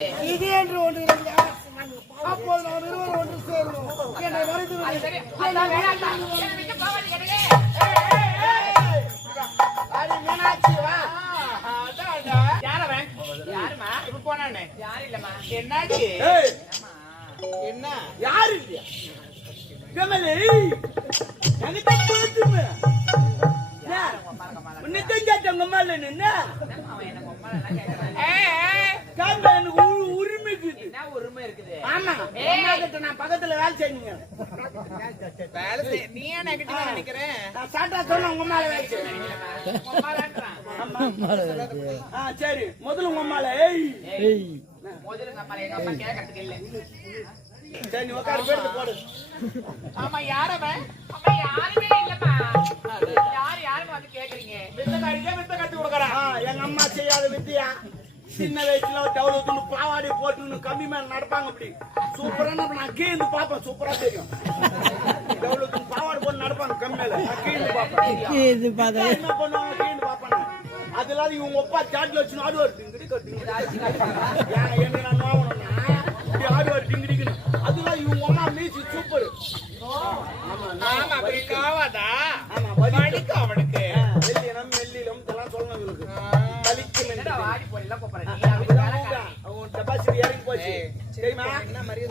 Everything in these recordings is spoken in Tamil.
இது என்று ஒன்று அப்போது நான் இருவர் ஒன்று சேரணும் என்னை வரைந்து என்னாச்சு என்ன யாரு இல்லையா உரிமை இருக்குது. ஆமா நான் பக்கத்துல வேலை செய்யுங்க நீ நினைக்கிறேன் உங்க மேல வேலை சரி முதல்ல உங்க அம்மால சரி உட்காரு பேருக்கு போடு. ஆமா யாரவன் யாருமே இல்லம்மா யாருன்னு வந்து கேக்குறீங்க வித்த கட்டி கொடுக்குறேன் எங்க அம்மா செய்யாத வித்தியா சின்ன வயசுல டவுல் பாவாடி போட்டு கம்மி மேல நடப்பாங்க அப்படி சூப்பரா நான் கீழ்ந்து பாப்பேன் சூப்பரா தெரியும் டவுல் பாவாடி போட்டு நடப்பாங்க கம்மி மேல கீழ்ந்து பாப்பேன் என்ன பண்ணுவாங்க கீழ்ந்து பாப்பேன் அதெல்லாம் இவங்க ஒப்பா சாட்ல வச்சு ஆடு ஒரு டிங்கிடி என்ன நான் நோவணும்னா ஆடு ஒரு டிங்கிடிக்கணும் அதெல்லாம் இவங்க அம்மா மீசி சூப்பர் ஆமா அப்படி காவாதா ஆமா வலிக்கு அவனுக்கு வெள்ளினம் மெல்லிலம் இதெல்லாம் சொல்லணும் இவனுக்கு வலிக்கு மெல்லிடம் வாடி போறீல போறேன் அவன் டெபாசிட் ஏறி போச்சு தெரியுமா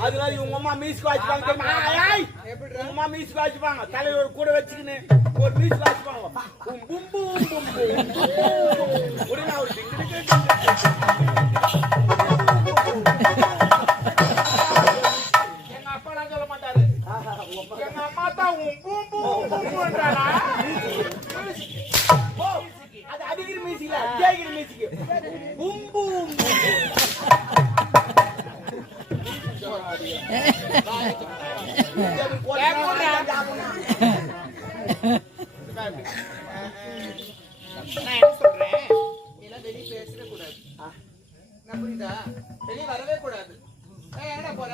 அதெல்லாம் இவங்க அம்மா மீசி வாசிப்பாங்க தெரியுமா ஏய் எப்படி அம்மா மீசி வாசிப்பாங்க தலையோட கூட வச்சுக்கின்னு ஒரு மீசி வாசிப்பாங்க பும் பும் பும் பும் உடனே ஒரு டிங்கிடி எங்க அம்மா தான் அது அடிக்கிற மியூசிக்ல கேட்கிற மியூசிக் கும்பு நான் என்ன சொல்றேன் இதெல்லாம் வெளியே பேசவே கூடாது நான் புரியுதா வெளியே வரவே கூடாது என்ன போற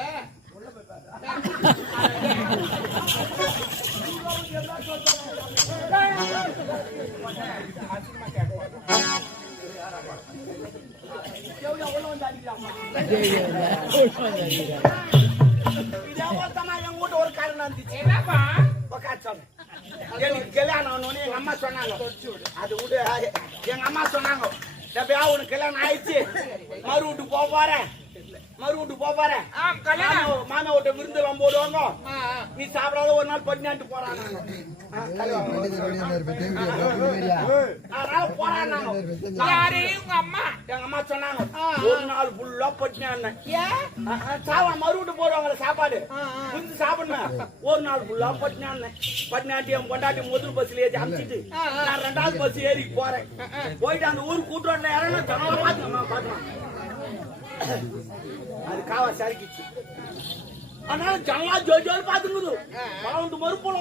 ஒரு காரணம் இருந்துச்சு எனக்கு கல்யாணம் எங்க அம்மா சொன்னாங்க அது விடு எங்க அம்மா சொன்னாங்க உனக்கு கல்யாணம் ஆயிடுச்சு மறு வீட்டுக்கு போக போறேன் மாமா விட்ட விருந்து எல்லாம் போடுவாங்க நீ சாப்பிடாத ஒரு நாள் பட்டினாட்டு போறாங்க எங்க அம்மா சொன்னாங்க ஒரு நாள் ஃபுல்லா பட்டினா சாவா மறுவிட்டு போடுவாங்க சாப்பாடு விருந்து சாப்பிடணும் ஒரு நாள் ஃபுல்லா பட்டினாட்டி என் பொண்டாட்டி முதல் பஸ்ல ஏறி அமிச்சிட்டு நான் 2வது பஸ் ஏறி போறேன் போயிட்டு அந்த ஊர் கூட்டுறோம்ல யாரும் ஜனமா பாத்துக்கலாம் அது காவா சரிக்கிச்சு அதனால ஜனலா ஜோஜோல் பாத்துக்குது பலவுண்டு மறுப்போல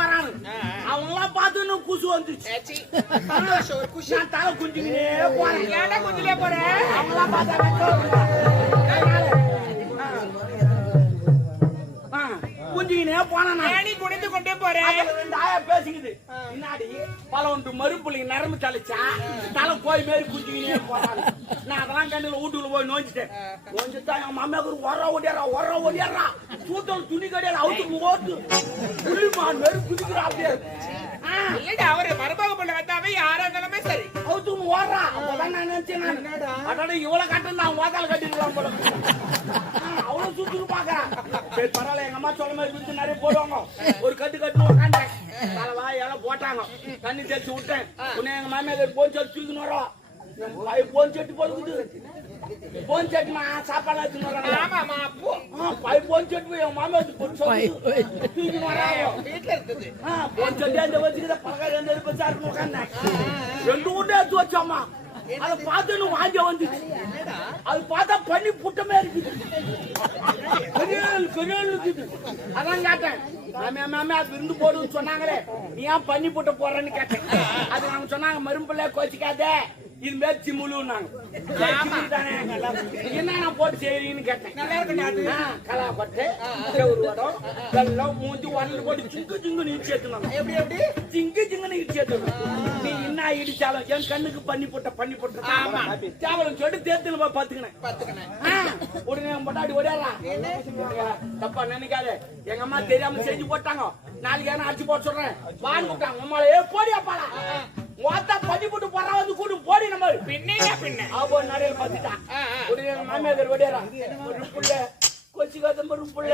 வராங்க அவங்க எல்லாம் பார்த்து குசு வந்துச்சு நான் தலை குஞ்சுக்கினே போறேன் அவங்களாம் குஞ்சுக்கினே போனேன் குடித்து கொண்டே போறேன் 2 ஆயா பேசிக்குது முன்னாடி பலவுண்டு மறுப்புள்ளிங்க நரம்பு தலைச்சா தலை கோய் மாரி குஞ்சுக்கினே போறாங்க நான் அதெல்லாம் கண்டில வீட்டுக்குள்ள போய் நோஞ்சிட்டேன் எங்க மாமியாக்கு ஒர ஓடியாரா சூத்தல் துணி கடையில அவுத்துக்கு ஓட்டு புள்ளிமான் மாரி குதிக்கிறா அப்படியே அவரு மருமக பண்ண வந்தாவே யாரா இருந்தாலுமே சரி அவுத்துக்கு ஓடுறா அப்பதான் நான் நினைச்சேன் அதோட இவ்வளவு கட்டு நான் ஓதால கட்டிருக்கலாம் போல அவ்வளவு சுத்துக்கு பாக்குறான் சரி பரவாயில்ல எங்க அம்மா சொல்ல மாதிரி விருந்து நிறைய போடுவாங்க ஒரு கட்டு கட்டு உட்காந்தேன் தலைவா எல்லாம் போட்டாங்க தண்ணி தேய்ச்சி விட்டேன் உன்னை எங்க மாமியார் போன் சொல்லி தூக்கின்னு வரோம் போன் செட்டு போடுக்குது போன் செட்டுமா சாப்பாடு போன் செட்டு என் மாமா தூக்கின்னு வராங்க வீட்டுல இருக்குது போன் செட்டு அந்த வச்சுக்கிட்ட பக்கம் 2 பச்சா இருக்கு உட்காந்தேன் 2 ஊட்டை எடுத்து வச்சோம்மா அதை பார்த்து வாங்க வந்துச்சு அது பார்த்தா பண்ணி புட்டமே இருக்குது இருக்குது அதான் கேட்டேன் மாமே அது விருந்து போடுன்னு சொன்னாங்களே நீ ஏன் பண்ணி புட்ட போறேன்னு கேட்டேன் அது நாங்க சொன்னாங்க மரும்பிள்ள கோச்சிக்காத இது மாதிரி சிம்முலுன்னாங்க. என்ன நான் போட்டு செய்யறீங்கன்னு கேட்டேன். நல்லா இருக்கு கலாப்பட்டு ஒரு வடம் வெள்ளம் மூஞ்சி வரல போட்டு சிங்கு சிங்கு நீ சேர்த்துனாங்க. எப்படி எப்படி சிங்கு சிங்கு நீ சேர்த்துனாங்க. நீ என்ன இடிச்சாலும் என் கண்ணுக்கு பண்ணி போட்ட சாவலம் சொல்லிட்டு தேர்தல் பாத்துக்கினேன். உடனே பொட்டாடி ஓடியாரா தப்பா நினைக்காத. எங்க அம்மா தெரியாம செஞ்சு போட்டாங்க. நாளைக்கு ஏன்னா அடிச்சு போட்டு சொல்றேன் வான்னு கூப்பிட்டாங்க. அம்மாளே போடியா பாடா மொத்தா பண்ணி போட்டு போறா வந்து கூட்டு போடி நம்ம பின்ன ஆபோ நடையில பாத்துட்டான். உடனே எங்க மாமியார் ஓடியாரா ஒரு புள்ள கொச்சி கதம்பு ஒரு புள்ள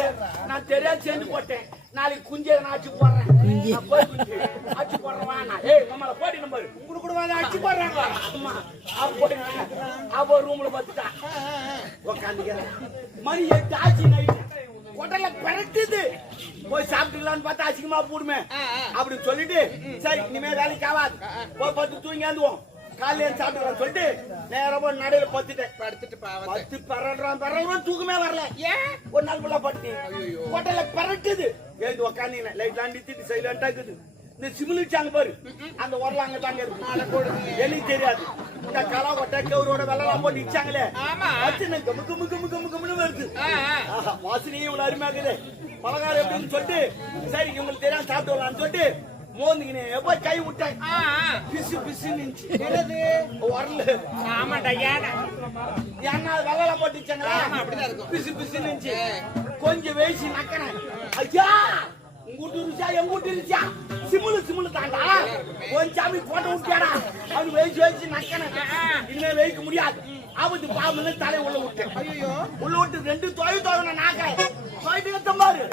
நான் தெரியாது செஞ்சு போட்டேன். நாளைக்கு குஞ்சை நான் அடிச்சு போடுறேன். அடிச்சு போடுறேன். ஏய் மாமால போடி நம்பர் உங்களுக்கு கூட வந்து அடிச்சு போடுறாங்க. அம்மா போடுங்க அப்போ ரூம்ல பாத்துட்டான். உட்காந்துக்கிறேன். மணி 8 ஆச்சு நைட்டு. ஹோட்டல்ல பரட்டுது. போய் சாப்பிட்டுக்கலான்னு பார்த்தா அசிங்கமா போடுமே அப்படி சொல்லிட்டு சரி இனிமே வேலைக்கு ஆகாது போய் பத்து தூங்கியாந்துவோம் காலையில சாப்பிட்டுக்கலாம் சொல்லிட்டு நேரமா நடையில பத்து பரடுறான் தூக்கமே வரல. ஏன் ஒரு நாள் ஃபுல்லா பட்டு ஹோட்டல்ல பரட்டுது. எழுந்து உக்காந்தீங்க லைட் நிறுத்திட்டு சைலண்டா இருக்குது. இந்த சிமிலிச்சாங்க பாரு அந்த உரல அங்க தாங்க இருக்கு. எனக்கு தெரியாது இந்த கலா கொட்டை கவுரோட வெள்ளலாம் போட்டு இச்சாங்களே கம்மு கம்மு கம்மு கம்மு கம்முன்னு வருது. வாசனையும் இவ்வளவு அருமையாக்குது. பலகாரம் எப்படின்னு சொல்லிட்டு சரி இவங்களுக்கு தெரியாம சாப்பிட்டு வரலான்னு சொல்லிட்டு மோந்துக்கினே எப்ப கை விட்டேன். பிசு பிசுன்னு வரல. ஆமாண்டா ஏன்னா வெள்ளல போட்டு இச்சாங்களா பிசு பிசுன்னு கொஞ்சம் வேசி நக்கிறேன். ஐயா உங்கூட்டு இருச்சா எங்கூட்டு இருச்சா சிமுலு தாண்டா கொஞ்சம் சாமி போட்ட விட்டியாடா அவனு வேசி நக்கணும். இனிமே வைக்க முடியாது. ஆபத்து பாம்பு தலை உள்ள விட்டேன். உள்ள விட்டு 2 தொழில் நாக்கிறேன். தொழிட்டு பாரு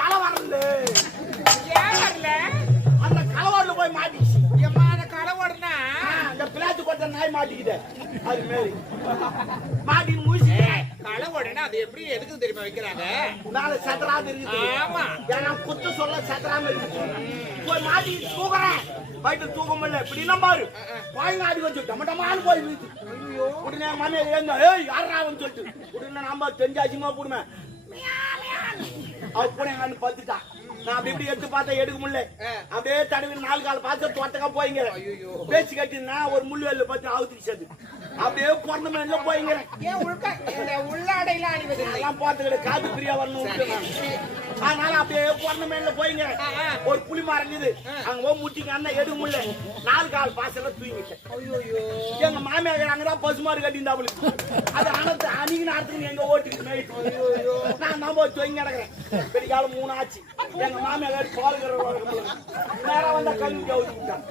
தலை வரல. அந்த கலவாடுல போய் மாட்டிச்சு. அந்த கலவாடுனா அந்த பிளாத்து கொட்ட நாய் மாட்டிக்கிட்டேன். அது மாரி மாட்டின்னு முடிச்சு கலவாடுனா அது எப்படி எதுக்கு தெரியுமா வைக்கிறாங்க? மேல சத்தராது இருக்குது. ஆமா ஏன்னா குத்து சொல்ல சத்தராம இருக்கு. போய் மாட்டி தூக்குறேன். போயிட்டு தூக்க முடியல. இப்படின்னா பாரு பாய்ங்க ஆடி வச்சு டமட்டமானு போய் வீச்சு. உடனே மாமியார் ஏங்க ஏய் யாராவன்னு சொல்லிட்டு உடனே நம்ம தெரிஞ்சாச்சுமா போடுமே அவ போன எங்க பத்துட்டான். நான் அப்படி இப்படி எடுத்து பார்த்தா எடுக்க முடியல. அப்படியே தடவி 4 கால் பார்த்து தோட்டக்கா போய்ங்க பேச்சு கட்டினா ஒரு முள்ளுவேல பார்த்து அவுத்துக்கு சேர்த்து அப்படியே பிறந்த மேல போய்ங்கிறேன். உள்ளாடையெல்லாம் அணிவது எல்லாம் பார்த்துக்கிட்டு காது பிரியா வரணும். அதனால அப்படியே பிறந்த மேல போய்ங்க. ஒரு புளி மரம் இருக்குது அங்க போய் முட்டிக்கு அண்ணன் எடுக்க முடியல. 4 கால் பாசல தூங்கிட்டேன். எங்க மாமியார் அங்கதான் பசுமாறு கட்டியிருந்தா அவளுக்கு அது அனத்து அணிக்கு நேரத்துக்கு எங்க ஓட்டிக்கிட்டு நைட்டு நான் தான் போய் தூங்கி கிடக்குறேன். பெரிய காலம் 3 ஆச்சு. எங்க மாமியார் பாலுக்கிற நேரம் வந்தா கண்ணு விட்டான்.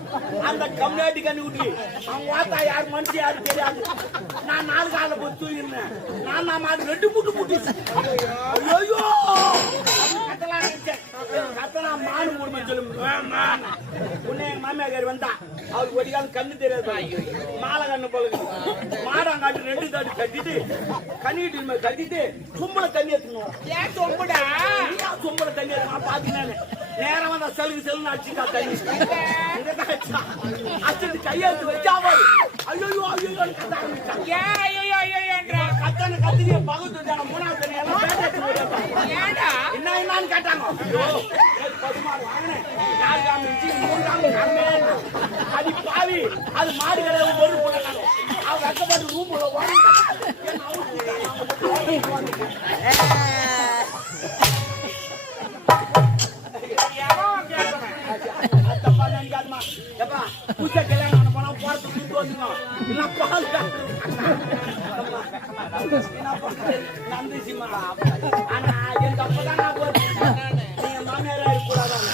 அந்த கம்யூனிட்டி கண்ணு விட்டு அவங்க வாத்தா யாரு மனுஷன் யாரு தெரியாது. நான் 4 கால போய் தூங்கிருந்தேன். நான் மாதிரி 2 முட்டு முட்டிச்சு. ஐயோ கத்தலாம் நினைச்சேன். கத்தனா மானு மூடுமே சொல்லும். உன்னை எங்க மாமியார் வந்தா அவருக்கு ஒரு காலம் கண்ணு தெரியாது. மாலை கண்ணு போல மாடாங்காட்டு 2 தாடி கட்டிட்டு கண்ணிட்டு கட்டிட்டு சும்பளை தண்ணி எடுத்துக்கணும். ஏன் சொம்புடா சும்பளை தண்ணி எடுத்துக்கணும் பாத்தீங்கன்னா நேரம் வந்தா செல்லுன்னு அடிச்சுட்டா தண்ணி அடிச்சுட்டு கையெழுத்து வச்சா ஐயோ ஐயோ கத்த ஆரம்பிச்சான். கத்தனை கத்திரியை பகுத்து 3ஆவது தண்ணி எல்லாம் என்னன்னு கேட்டாங்க. அது பாவி அது மாடு கடை ஒரு போட்டாங்க. அவங்க கஷ்டப்பட்டு ரூம் பூச்சை கல்யாணம் போனா போறதுக்கு வந்துடும். நந்திசிமா ஆனா என் தப்பதான் நான் போறேன். நீங்க மாமியாரா இருக்கக்கூடாதான்.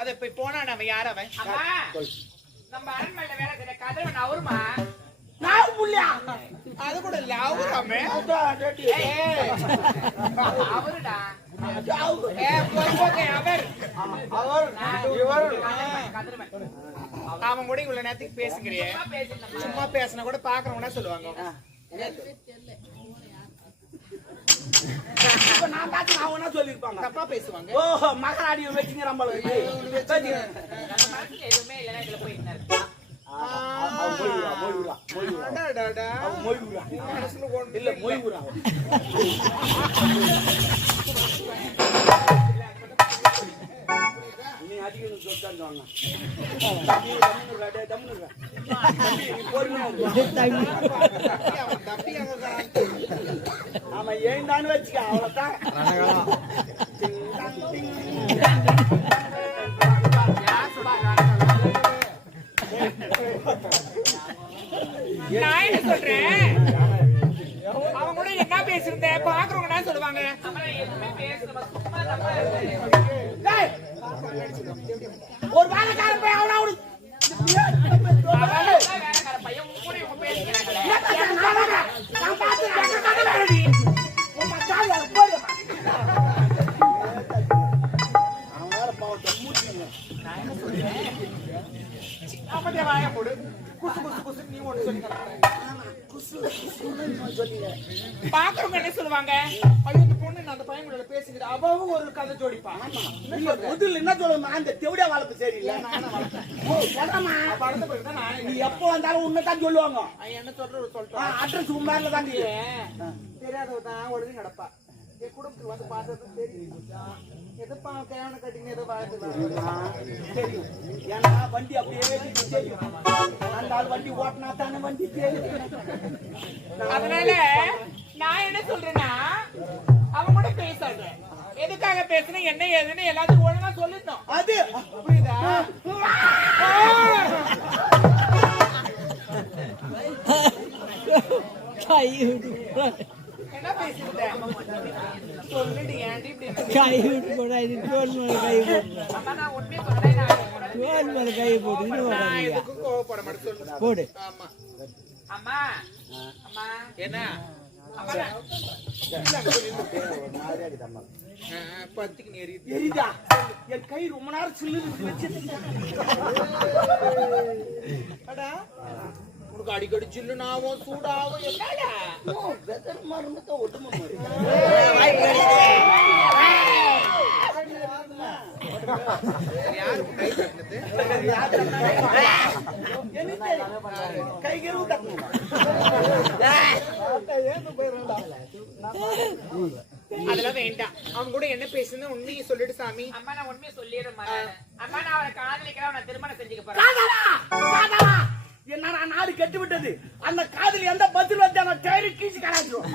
அத போய் போனா நம்ம யார் அவன்? நம்ம அரண்மனையில வேலை செய்யற கதிரவன் அவருமா? நான் புள்ளியா அது கூட இல்ல அவருமே அவருடா. அவன் கூட இவ்வளவு நேரத்துக்கு பேசுங்கிறியே சும்மா பேசினா கூட பாக்குறவனா சொல்லுவாங்க. இப்ப நான் பார்த்து நான் ஒன்னா சொல்லிருப்பாங்க. தப்பா பேசுவாங்க. ஓஹோ மகராடியை வச்சுங்க நம்மளுக்கு நம்ம மனசுல எதுவுமே இல்லைன்னா இதுல போய் என்ன இருக்கு? அடடடா. மனசுல ஒண்ணு இல்ல மொய்வுரா நீ அதிகம் சொல்லிட்டாங்க ஆமா ஏந்தான்னு வச்சுக்க அவ்வளவுதான். நான் என்ன சொல்றேன், அவங்க கூட என்ன பேசிருந்தேன் பாக்குறவங்க என்ன சொல்லுவாங்க? எதுவுமே பேசல, சும்மா தப்பா டேய், ஒரு வேலைக்காரன் போய் அவனா வேலைக்கார பையன் உங்க கூட இவங்க பேசிக்கிறாங்களே. அவன் வாய போடு. குசு குசு குசு நீ ஒண்ணு சொல்லி பாக்குறவங்க என்ன சொல்லுவாங்க? ஐயோ இந்த பொண்ணு நான் அந்த பையன் கூட பேசிக்கிட்டு அவவும் ஒரு கதை ஜோடிப்பா. முதல்ல என்ன சொல்லுமா அந்த தெவிடியா வளர்ப்பு சரியில்லை. படத்தை போய் தான் நான் நீ எப்போ வந்தாலும் உன்னதான் சொல்லுவாங்க. என்ன சொல்ற சொல்லிட்டோம். அட்ரஸ் உண்மையில தான் தெரியாதவ தான் ஒழுங்கு நடப்பா. என் குடும்பத்துக்கு வந்து பார்த்தது தெரியும். எதுப்பா கேவன கட்டிங்க ஏதோ வாழ்த்து தெரியும். ஏன்னா வண்டி அப்படியே தெரியும். அந்த ஆள் வண்டி ஓட்டினா தானே வண்டி தெரியும். அதனால நான் என்ன சொல்றேன்னா அவங்க கூட பேசாத. எதுக்காக பேசணும் என்ன ஏதுன்னு எல்லாத்துக்கும் ஒழுங்கா சொல்லிட்டோம். அது புரியுதா? என்ன பேசிட்டேன் சொல்லிட்டு ஏன்டி இப்படி கை விட்டு போடா இது தோல் மேல கை போடு அம்மா நான் உண்மையை சொல்றேன். தோல் மேல கை போடு நான் எதுக்கும் கோவப்பட மாட்டேன் சொல்லு. போடு ஆமா அம்மா அம்மா என்ன அம்மா பத்துக்கு நேரி எரிதா என் கை ரொம்ப நேரம் சில்லு வச்சு உனக்கு அடிக்கடி சில்லுனாவும் சூடாவும் என்னடா மருந்துக்க ஒட்டுமா கை கருவு தட்டணும். அதெல்லாம் வேண்டாம். அவன் கூட என்ன பேசுன்னு உண்மையை சொல்லிட்டு சாமி. அம்மா நான் உண்மையை சொல்லிடுறேன். அம்மா நான் அவனை காதலிக்கிறேன், அவனை திருமணம் செஞ்சுக்க போறேன். என்னடா நாடு கெட்டு விட்டது. அந்த காதலி எந்த பதில் வந்து அவன் டயரு கீசி கராச்சிடும்.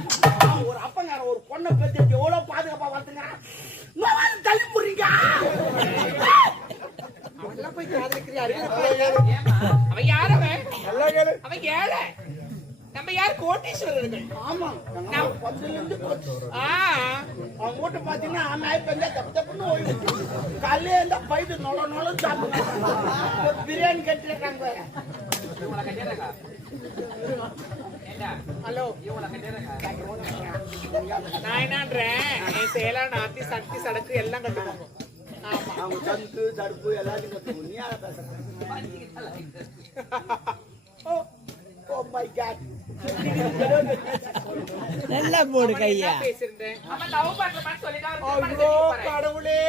ஒரு அப்பங்கார ஒரு பொண்ணை பேசி எவ்வளவு பாதுகாப்பா வளர்த்துங்க தள்ளி போடுறீங்க. அவன் போய் காதலிக்கிறியா? அவன் யார்? அவன் ஏழை. நம்ம யார் கோட்டீஸ்வரர்கள். ஆமா அவன் மூட்டை பாத்தீங்கன்னா நாய் பெஞ்சா தப்பு தப்புன்னு ஓய்வு. காலையில இருந்தா பைது நொல நொல சாப்பிடுவாங்க. பிரியாணி கட்டிருக்காங்க. ஹலோ நான் என்னன்றேன், என் சேலான ஆத்தி சக்தி சடக்கு எல்லாம் கட்டுவாங்க. ஆமா அவங்க சந்து தடுப்பு எல்லாத்தையும் கட்டுவோம். நீ யார பேசுற? Oh my God. நல்லா போடு கையா. பேசிருந்தேன். அவன் லவ் பண்றமான்னு சொல்லிதான் கடவுளே.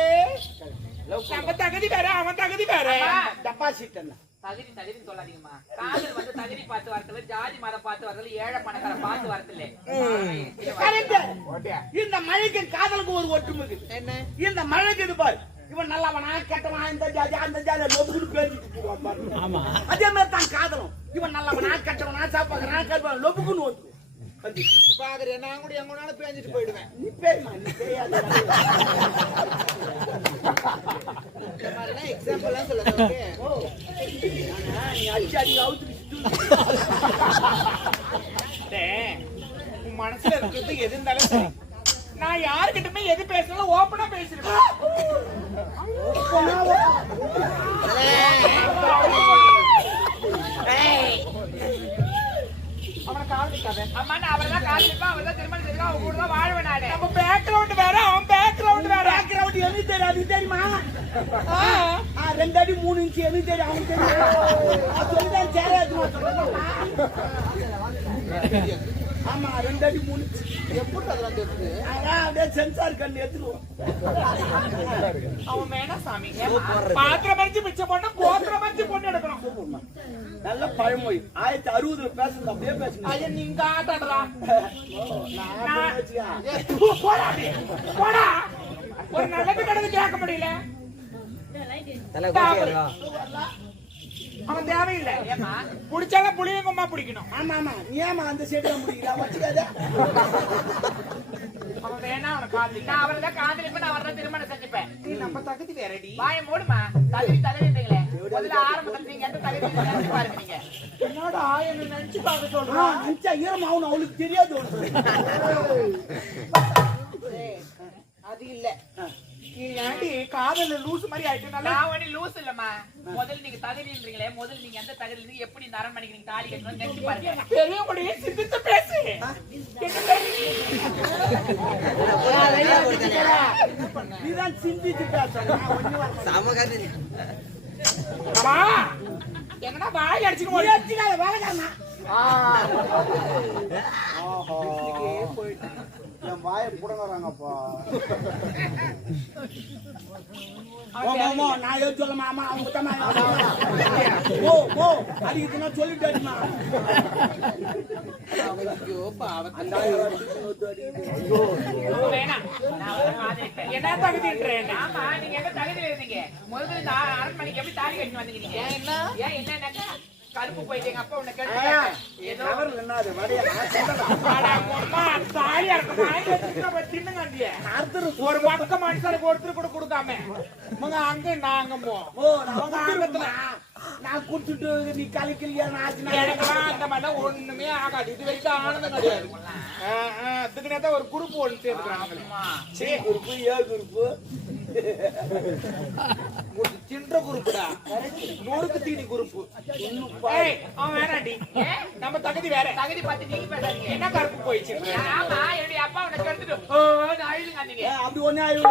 நம்ம தகுதி வேற, அவன் தகுதி வேற. டெபாசிட் என்ன? தகுதி சொல்லாதீங்கம்மா. காதல் வந்து தகுதி பார்த்து வரதுல, ஜாதி மதம் பார்த்து வரதுல, ஏழை பணக்கார பார்த்து வரதுல. இந்த மழைக்கு காதலுக்கு ஒரு ஒற்றுமை என்ன? இந்த மழைக்கு இது பாரு, இவன் நல்லவனா கெட்டவனா, இந்த ஜாதி அந்த ஜாதி லொபுக்குன்னு பேசிட்டு போவான். ஆமா அதே மாதிரி தான் காதலும். இவன் நல்லவனா கெட்டவனா சாப்பாக்குறா கருப்பான் லொபுக்குன்னு ஓட்டு பாக்குற. நான் கூட எங்கனாலும் பேஞ்சிட்டு போயிடுவேன். நீ பேருமா நீ பேயாது. எக்ஸாம்பிள் எல்லாம் சொல்லுங்க. நீ அடிச்சு அடி அவுத்து உன் மனசுல இருக்கிறது எது இருந்தாலும் சரி. நான் யாருக்கிட்டுமே எது பேசணும் ஓப்பனா பேசிருக்கேன். அவனை காதலிக்காத. அம்மா நான் அவரை தான் காதலிப்பேன், அவரை தான் திருமணம் செய்வேன், அவங்க கூட தான் வாழ்வேன் நானு. நம்ம பேக்ரவுண்ட் வேற, அவன் பேக்ரவுண்ட் வேற. பேக்ரவுண்ட் எனக்கு தெரியாது தெரியுமா? 2 அடி 3 இன்ச்சு எனக்கு தெரியும். அவனுக்கு தெரியும். சொல்லிதான் சேராது. ஆமா 2 அடி 3 எப்படி அதெல்லாம் தெரியுது? அதான் அப்படியே சென்சார் கண்ணு எடுத்துருவோம். அவன் வேணா சாமி பாத்திரம் மறிச்சு மிச்சம் போனா கோத்திரம் மறிச்சு பொண்ணு எடுக்கணும். நல்ல பழமொழி 1960 பேசுறது அப்படியே பேசுங்க. ஐயா நீங்க ஆட்டடா நான் வச்சுக்கா. போடா அப்படியே. போடா ஒரு நல்லது கடந்து கேட்க முடியல. அவன் தேவையில்லை. புடிச்சாலும் புளியங்குமா பிடிக்கணும். ஆமா ஆமா நீ ஏமா அந்த சைடுல முடிக்கிறா வச்சுக்காத. அவன் வேணா அவனை காதலி. நான் அவரை தான் காதலிப்பேன். நான் அவரை திருமணம் செஞ்சுப்பேன். நீ நம்ம தகுதி வேறடி. வாயை மூடுமா. தகுதின்றீங்களே. முதல்ல ஆரம்பத்துல நீங்க எந்த தகுதி நினைச்சு பாருங்க. நீங்க என்னோட என்ன நினைச்சு பார்க்க சொல்றேன். நினைச்சா ஈரமாவும் அவளுக்கு தெரியாது. அது இல்ல. நீ ஏன்டி காதல்ல லூஸ் மாதிரி ஆயிட்டனால? நான் ஒண்ணு லூஸ் இல்லம்மா. முதல்ல நீங்க தகுதின்றீங்களே. முதல்ல நீங்க எந்த தகுதியில இருந்து எப்படி இந்த அரண்மனைக்கு நீங்க தாலி கட்டணும்னு நினைச்சு பாருங்க. பெரிய முடியே சிந்தித்து பேசு. நீதான் சிந்திச்சு பேசணும். அம்மா எங்கனா வாய் அடிச்சுட்டு ஓடி அடிச்சுக்காத வேலைக்காரனா. என் வாயை புடங்கறாங்கப்பா. நான் எது சொல்ல மாமா அவங்க தம்மா ஓ ஓ அடிக்குதுன்னா சொல்லிட்டாருமா. என்ன தகுதின்றேன்? ஆமா நீங்க எங்க தகுதியில இருந்தீங்க? முதல்ல இந்த அரண்மனைக்கு எப்படி தாலி கட்டி வந்தீங்க? ஏன் என்னன்னாக்கா கருப்பு போயிட்டு எங்க அப்பா உன்னை கேட்டு ஒரு பக்க மனுஷனுக்கு ஒருத்தர் கூட கொடுக்காம அங்க நாங்க நான் குடுத்துட்டு நீ கலைக்கலையா அந்த மாதிரிலாம் ஒண்ணுமே ஆகாது. இது வரைக்கும் ஆனந்தம் கிடையாது. அதுக்குனே ஒரு குரூப் ஒன்று சேர்ந்துக்கிறாங்க. குரூப்பு ஏ குரூப்பு தின்ற குரூப்புடா. நூறுக்கு தீனி குரூப்பு. அவன் வேணாண்டி. நம்ம தகுதி வேற. தகுதி பார்த்து நீங்க பேசாதீங்க. என்ன கருப்பு போயிடுச்சு? ஆமா என்னுடைய அப்பா உனக்கு எடுத்துட்டு அப்படி ஒன்னே ஆயிடும்.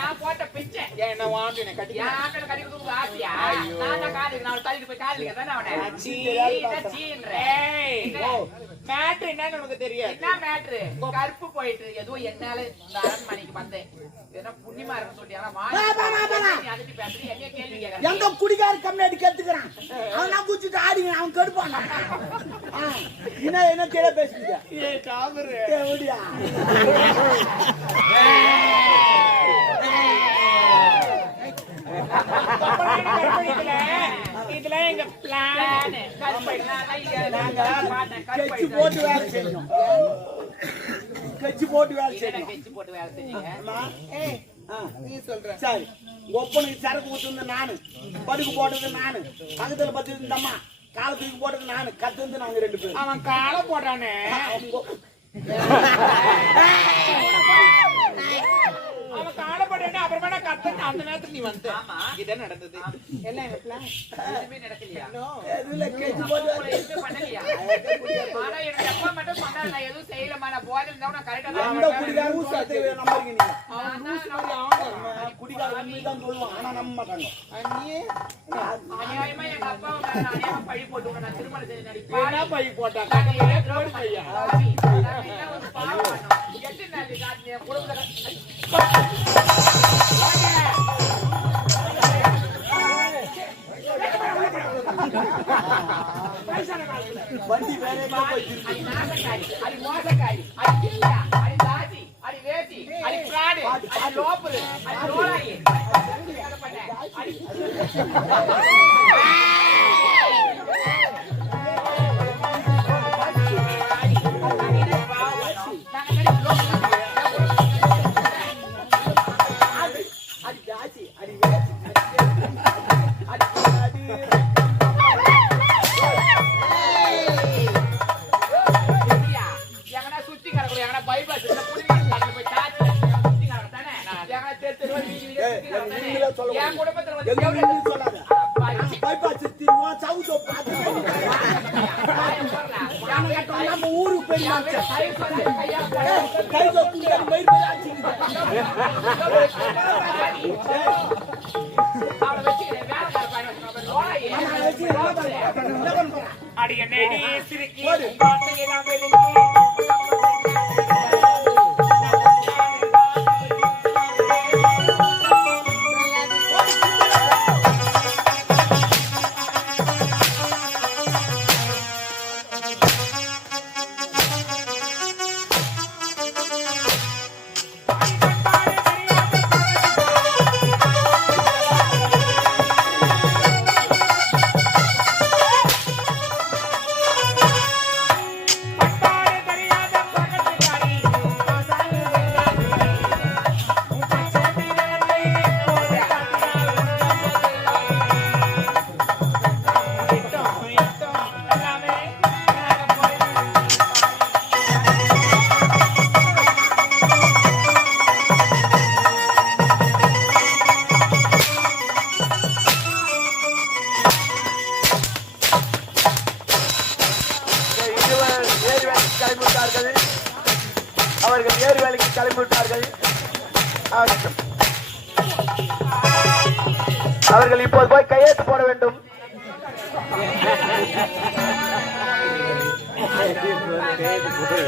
நான் போட்ட பிச்சை என்ன வாண்டு கட்டி கட்டி ஆசையா? நான் காது நான் தள்ளிட்டு போய் காதலிக்க தானே அவனை. மேட்ரு என்னன்னு உனக்கு தெரியும்? என்ன மேட்ரு? கருப்பு போயிட்டு ஏதோ என்னால இந்த அரண்மனைக்கு வந்தேன். ஏன்னா புண்ணியமா இருக்கு சொல்லி அதட்டி பேசுறேன். என்ன கேள்வி கேட்கறேன்? எந்த குடிகார கம்யூனிட்டி கேட்டுக்கிறான். அவன் குடிச்சிட்டு ஆடிங்க அவன் கடுப்பாங்க. என்ன கேட பேசுறீங்க? இதுல எங்க பிளான் கட்சி போட்டு வேலை செய்யணும். கட்சி போட்டு வேலை செய்யணும். கட்சி போட்டு வேலை செஞ்சீங்க. நீ சொல்ற சரி. ஒப்பனுக்கு சரக்கு ஊத்துந்து நானு, படுக்கு போட்டது நானு, பக்கத்துல பத்து இருந்தம்மா காலத்துக்கு போட்டது நானு, கத்து வந்து நாங்க 2 பேரும். அவன் காலை போட்டானே அவன் காலை போட்டானே அப்புறமா கத்த அந்த நேரத்துக்கு நீ வந்து இதான் நடந்தது. எல்லாம் எங்க பிளான் எதுவுமே நடக்கலையா? எதுல கட்சி போட்டு எதுவும் பண்ணலையா? ஆனா எனக்கு அப்பா மட்டும் சொன்னா நான் எதுவும் செய்யலமா. நான் போதில் இருந்தா நான் கரெக்டா அந்த குடிகார ஊசாத்தை நம்புறீங்க நீங்க. அவன் குடிகார உண்மைதான் சொல்லுவான் ஆனா நம்ப மாட்டாங்க. அநியாயமா எங்க அப்பா அநியாயமா பழி போட்டு நான் திருமணம் செஞ்சு என்ன பை போட்டா பையா வண்டி வேற எங்க போய் அது மோசக்காரி, அது கில்லியா, அது தாசி, அது வேசி, அது பிராடு, அது லோப்பரு, அது லோலாயி, ஊருக்கு போய் ஓடாயே. ஆமா, அதை வச்சு என்ன பண்ண போறா? அடி என்னடி சிரிக்கி ஓடு. வார்த்தையெல்லாம் வெளுக்கி. அவர்கள் ஏறு வேலைக்கு கிளம்பிவிட்டார்கள். அவர்கள் இப்போது போய் கையெழுத்து போட வேண்டும். கை கால்லாம் போடு.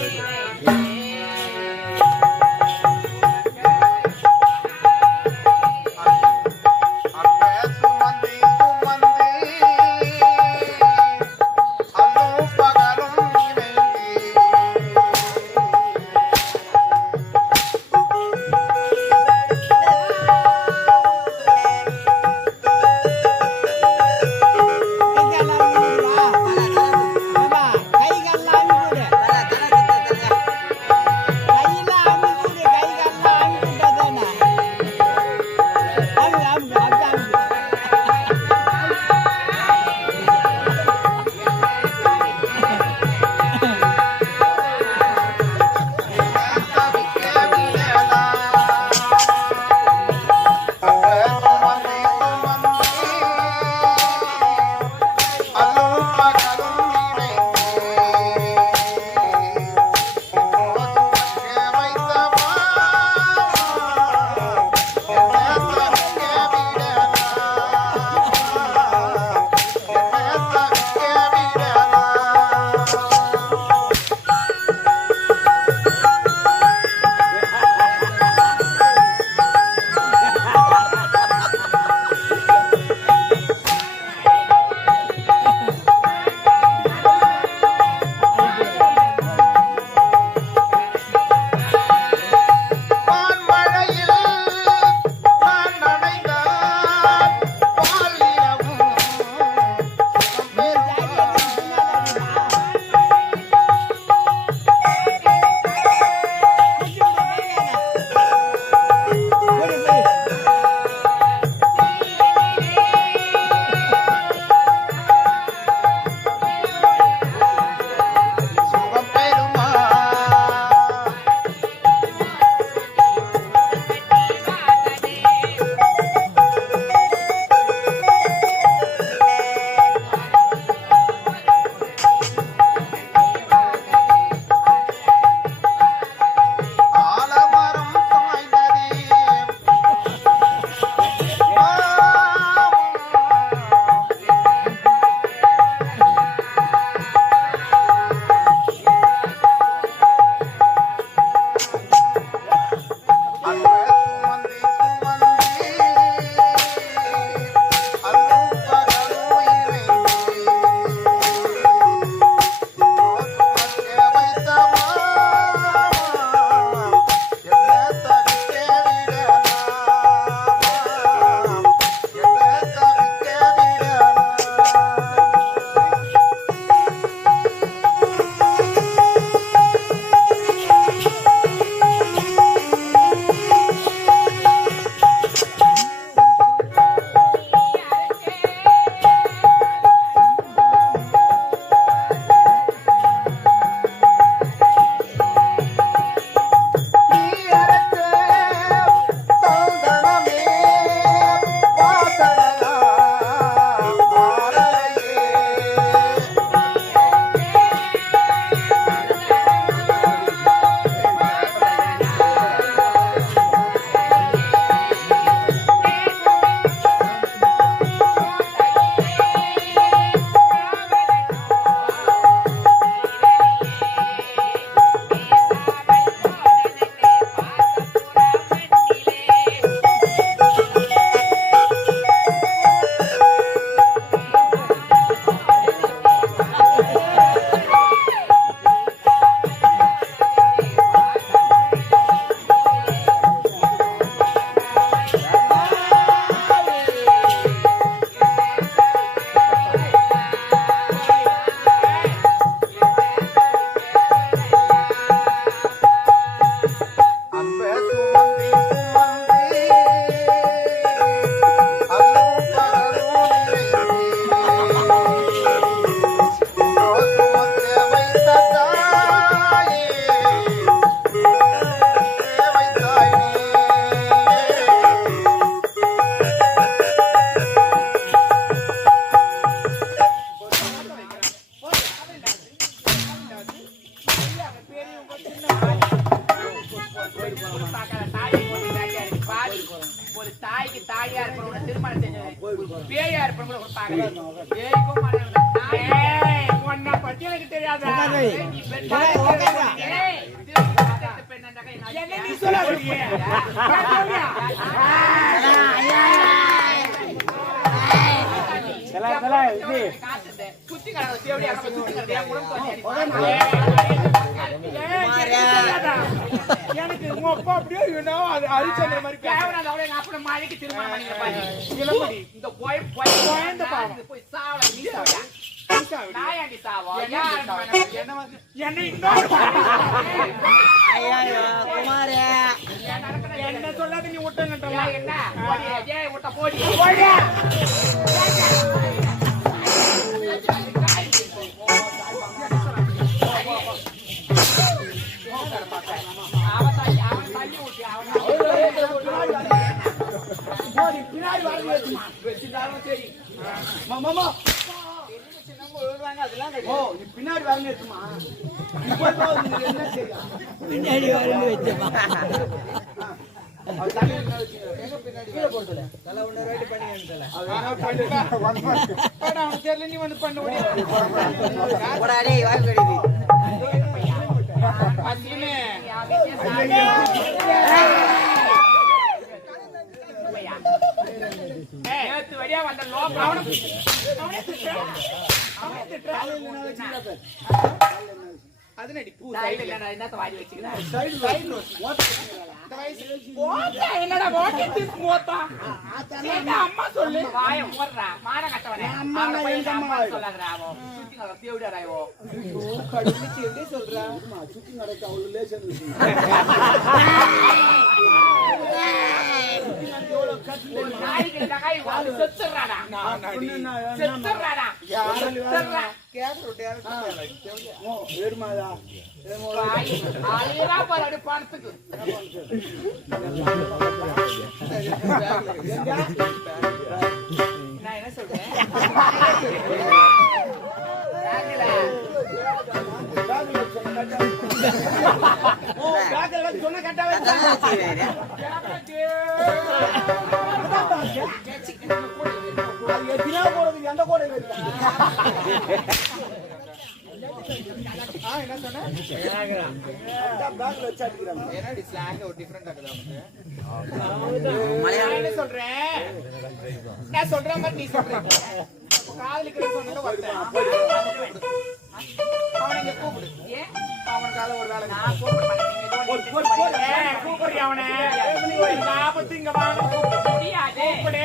ஏய்க்கும் மாட்டேன் ஏய், உன்னை பத்தி எனக்கு தெரியாதா? உட்காரு. நீ பெண் ஏய், உட்காருடா. ஏய், திருப்பி பெண்ணாண்டா என்ன நீ சொல்லாதீங்க. நான் சொல்றியா? சுத்தி கடை தேவடி அங்க சுத்தி கடை என் உடம்பு தோண்டி எனக்கு உங்க அப்பா அப்படியே அது அரிச்சந்திர மாதிரி கேவராத அவளே நான் அப்படி மாளிகை திருமணம் பண்ணிக்கிற பாரு இளமதி. இந்த குழந்தை பாவம். போய் சாவல நீ சாவல நாயாண்டி சாவா என்ன வந்து என்ன என்ன சொல்லாத நீ விட்டுங்கன்ற என்ன ஏய் விட்ட போடி அவன் தள்ளி விட்டு பின்னாடி வரவே வச்சுட்டாலும் சரி மாமா அதெல்லாம் ஓ நீ பின்னாடி வரவே என்ன செய்யும் பின்னாடி வரணும் வச்சப்பா அவனுக்கு தெரியல நீ வந்து பண்ண முடியாது அஸ்வினே நேத்து வழியா வந்த லோகம் அவனை அது நடி பூ சைடுல நான் என்னத்த வாடி வச்சுக்கிறேன் என்னடா வாட்டி மோத்தா அம்மா சொல்லு வாய மூடுறா மான கட்டவனே அம்மா நான் எங்க அம்மா சொல்லாதடா அவன் சுத்தி கட தேவடிடா இவோ கடவுளுக்கு எப்படி சொல்றா சுத்தி நடக்க அவ்வளவு லேசன் நாய்க்கு நகை வாடி செத்துறாடா செத்துறாடா செத்துறா ஏடுமாதா அலையரா பாரு பணத்துக்கு நான் என்ன சொல்றேன் சொன்ன கட்டாவே எத்தனா போடுறது எந்த கூட என்ன சொன்ன பேக்ல வச்சு அடிக்கிறாங்க என்னடி ஸ்லாங் ஒரு டிஃபரெண்டா இருக்குது நான் என்ன சொல்றேன் நான் சொல்ற மாதிரி நீ சொல்ற காதலிக்கிற சொன்னது வரேன் அவனை இங்க கூப்பிடு ஏன் அவனுக்காக ஒரு வேலை நான் கூப்பிட மாட்டேன் கூப்பிடு அவனை ஆபத்து இங்க வாங்க முடியாது கூப்பிடு